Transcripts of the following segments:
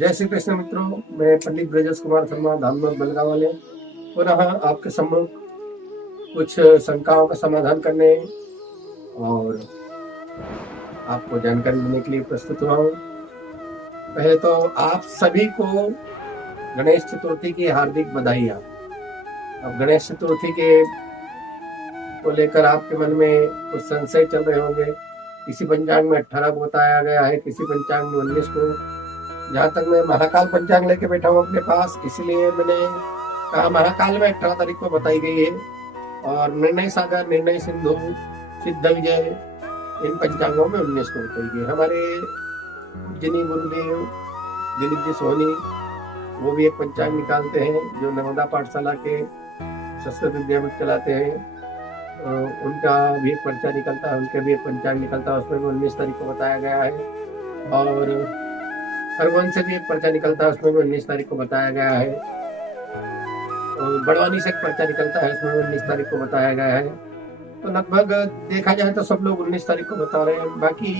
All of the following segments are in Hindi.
जय श्री कृष्ण मित्रों, मैं पंडित ब्रजेश कुमार शर्मा धामनोद बलगावाले पुनः आपके सम्मुख कुछ शंकाओं का समाधान करने और आपको जानकारी देने के लिए प्रस्तुत हुआ हूँ। पहले तो आप सभी को गणेश चतुर्थी की हार्दिक बधाइयाँ। अब गणेश चतुर्थी के को लेकर आपके मन में कुछ संशय चल रहे होंगे। किसी पंचांग में 18 को बताया गया है, किसी पंचांग में 19 को। जहाँ तक मैं महाकाल पंचांग लेके बैठा हूँ अपने पास, इसलिए मैंने कहा महाकाल में 18 तारीख को बताई गई है और निर्णय सागर, निर्णय सिंधु, सिद्ध विजय इन पंचांगों में 19 को बताई गई। हमारे जिनी गुरुदेव दिलीप जी सोनी वो भी एक पंचांग निकालते हैं जो नर्मदा पाठशाला के संस्कृत विद्यापीठ चलाते हैं। उनका भी एक पर्चा निकलता है, उनके भी एक पंचांग निकलता है, उसमें भी 19 तारीख को बताया गया है। और खरगोन से भी एक पर्चा निकलता है, उसमें भी 19 तारीख को बताया गया है। और बड़वानी से एक पर्चा निकलता है, उसमें भी 19 तारीख को बताया गया है। तो लगभग देखा जाए तो सब लोग 19 तारीख को बता रहे हैं। बाकी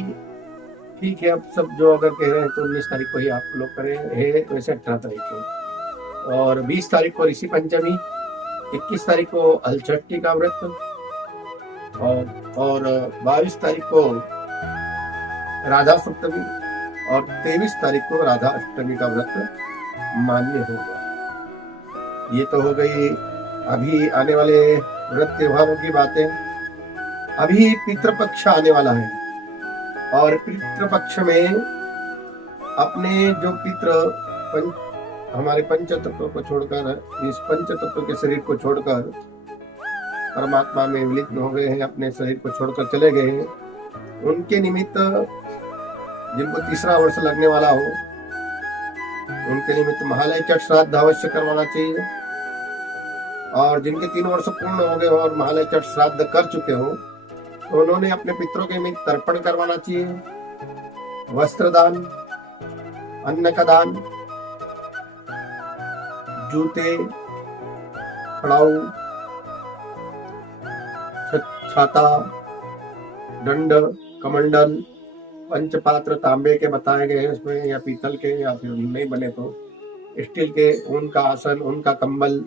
ठीक है, अब सब जो अगर कह रहे हैं तो 19 तारीख को ही आप लोग करें है, वैसे 18 तारीख को। और 20 तारीख को ऋषि पंचमी, 21 तारीख को हलचट्टी का व्रत और 22 तारीख को राधा सप्तमी और 23 तारीख को राधा अष्टमी का व्रत मान्य होगा। ये तो हो गई अभी आने वाले व्रत त्योहारों की बातें। अभी पितृपक्ष आने वाला है और पितृपक्ष में अपने जो हमारे पंच तत्व को छोड़कर, इस पंच तत्व के शरीर को छोड़कर परमात्मा में विलीन हो गए हैं, अपने शरीर को छोड़कर चले गए हैं, उनके निमित्त जिनको तीसरा वर्ष लगने वाला हो उनके निमित्त महालय चट श्राद्ध अवश्य करवाना चाहिए। और जिनके 3 वर्ष पूर्ण हो गए हो और महालय चट श्राद्ध कर चुके हो तो उन्होंने अपने पितरों के निमित्त तर्पण करवाना चाहिए, वस्त्रदान, अन्न का दान, जूते, खड़ाऊ, छाता, दंड, कमंडल, पंचपात्र तांबे के बताए गए हैं उसमें, या पीतल के, या फिर नहीं बने तो स्टील के, उनका आसन, उनका कंबल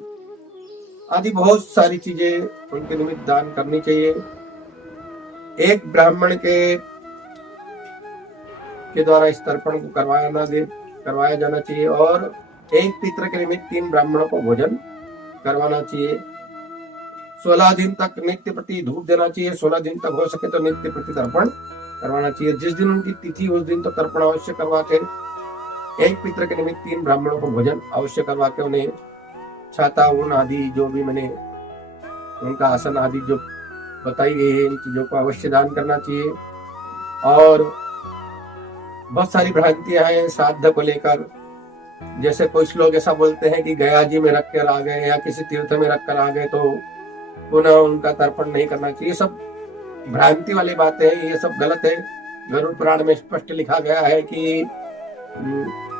आदि बहुत सारी चीजें उनके निमित्त दान करनी चाहिए। एक ब्राह्मण के द्वारा इस तर्पण को करवाया जाना चाहिए और एक पितर के निमित्त 3 ब्राह्मणों को भोजन करवाना चाहिए। 16 दिन तक नित्य प्रति धूप देना चाहिए, 16 दिन तक हो सके तो नित्य प्रति तर्पण करवाना चाहिए। जिस दिन उनकी तिथि उस दिन तो तर्पण अवश्य करवा के एक पितर के निमित्त 3 ब्राह्मणों को भोजन अवश्य करवा के उन्हें छाता, ऊन आदि जो भी मैंने उनका आसन आदि जो बताई गई है इन चीजों को अवश्य दान करना चाहिए। और बहुत सारी भ्रांतियां हैं श्राद्ध को लेकर। जैसे कुछ लोग ऐसा बोलते हैं कि गया जी में रख कर आ गए या किसी तीर्थ में रख कर आ गए तो पुनः उनका तर्पण नहीं करना चाहिए। सब भ्रांति वाली बातें हैं, ये सब गलत है। गरुड़ पुराण में स्पष्ट लिखा गया है कि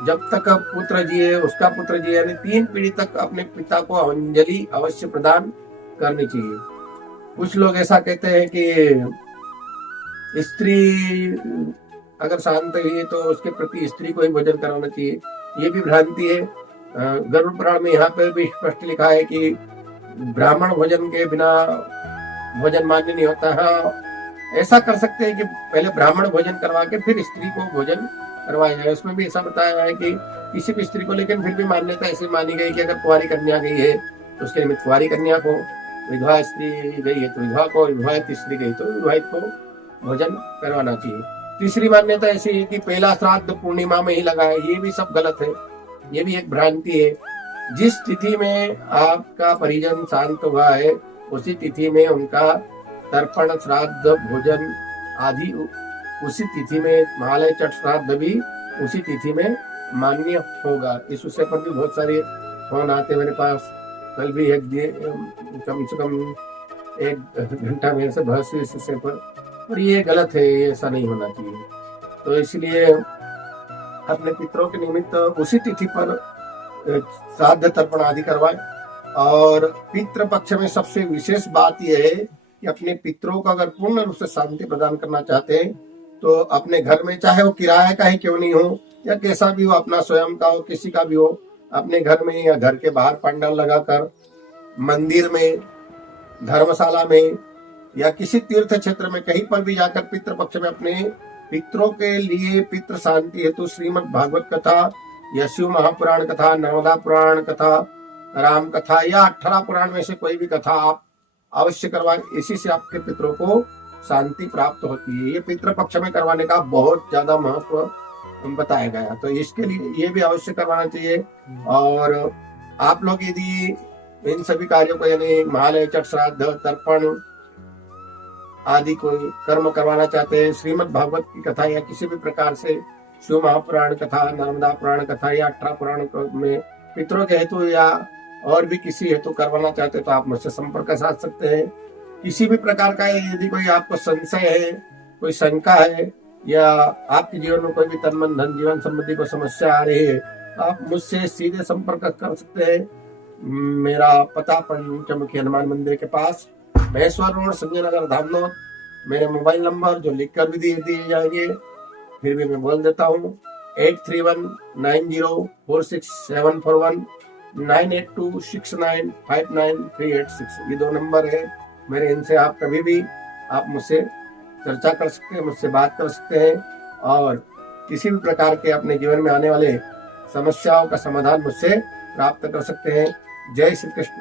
जब तक पुत्र जिए उसका पुत्र जिए, यानी 3 पीढ़ी तक अपने पिता को अंजलि अवश्य प्रदान करनी चाहिए। कुछ लोग ऐसा कहते हैं कि स्त्री अगर शांत हुई है तो उसके प्रति स्त्री को ही भोजन करवाना चाहिए, ये भी भ्रांति है। गरुड़ पुराण में यहाँ पे भी स्पष्ट लिखा है कि ब्राह्मण भोजन के बिना भोजन मान्य नहीं होता है। ऐसा कर सकते हैं कि पहले ब्राह्मण भोजन करवा के फिर स्त्री को भोजन करवाया जाए। उसमें भी ऐसा बताया है कि किसी भी स्त्री को, लेकिन फिर भी मान्यता ऐसी मानी गई कि अगर कुंवारी कन्या गई है तो उसके निमित्त कुंवारी कन्या को, विधवा स्त्री गई है तो विधवा को, विवाहित स्त्री गई तो विवाहित को भोजन करवाना चाहिए। तीसरी मान्यता ऐसी है कि पहला श्राद्ध पूर्णिमा में ही लगा है, ये भी सब गलत है, ये भी एक भ्रांति है। जिस तिथि में आपका परिजन शांत हुआ है उसी तिथि में उनका तर्पण, श्राद्ध, भोजन आदि उसी तिथि में, महालय चट श्राद्ध भी उसी तिथि में मान्य होगा। इस विषय पर भी बहुत सारे फोन आते मेरे पास। कल भी कम से कम 1 घंटा मेरे से बहस हुई इस विषय पर ये गलत है, ये ऐसा नहीं होना चाहिए। तो इसलिए अपने पितरों के निमित्त उसी तिथि पर श्राद्ध, तर्पण आदि करवाए। और पितृ पक्ष में सबसे विशेष बात यह है कि अपने पितरों को अगर पूर्ण रूप से शांति प्रदान करना चाहते हैं तो अपने घर में, चाहे वो किराए का ही क्यों नहीं हो या कैसा भी हो, अपना स्वयं का हो, किसी का भी हो, अपने घर में या घर के बाहर पंडाल लगाकर, मंदिर में, धर्मशाला में या किसी तीर्थ क्षेत्र में कहीं पर भी जाकर पितृपक्ष में अपने पितरों के लिए पितृ शांति हेतु श्रीमद् भागवत कथा या शिव महापुराण कथा, नर्मदा पुराण कथा, राम कथा या 18 पुराण में से कोई भी कथा आप अवश्य करवाएं। इसी से आपके पितरों को शांति प्राप्त होती है। ये पितृपक्ष में करवाने का बहुत ज्यादा महत्व बताया गया, तो इसके लिए ये भी अवश्य करवाना चाहिए। और आप लोग यदि इन सभी कार्यों को, यानी महालय, चट, श्राद्ध, तर्पण आदि कोई कर्म करवाना चाहते हैं, श्रीमद् भागवत की कथा या किसी भी प्रकार से शिव महापुराण कथा, नर्मदा पुराण कथा या 18 पुराण में पितरों के हेतु या और भी किसी हेतु करवाना चाहते हैं, तो आप मुझसे संपर्क साध सकते हैं। किसी भी प्रकार का यदि कोई आपको संशय है, कोई शंका है या आपके जीवन में कोई भी तन मन धन जीवन संबंधी कोई समस्या आ रही है, आप मुझसे सीधे संपर्क कर सकते हैं। मेरा पता पंचमुखी हनुमान मंदिर के पास, महेश्वर रोड, संजय नगर, धामनोद। मेरे मोबाइल नंबर जो लिखकर भी दिए जाएंगे, फिर भी मैं बोल देता हूँ, 8319046741, 9826959386। ये 2 नंबर है मेरे। इनसे आप कभी भी आप मुझसे चर्चा कर सकते हैं, मुझसे बात कर सकते हैं और किसी भी प्रकार के अपने जीवन में आने वाले समस्याओं का समाधान मुझसे प्राप्त कर सकते हैं। जय श्री कृष्ण।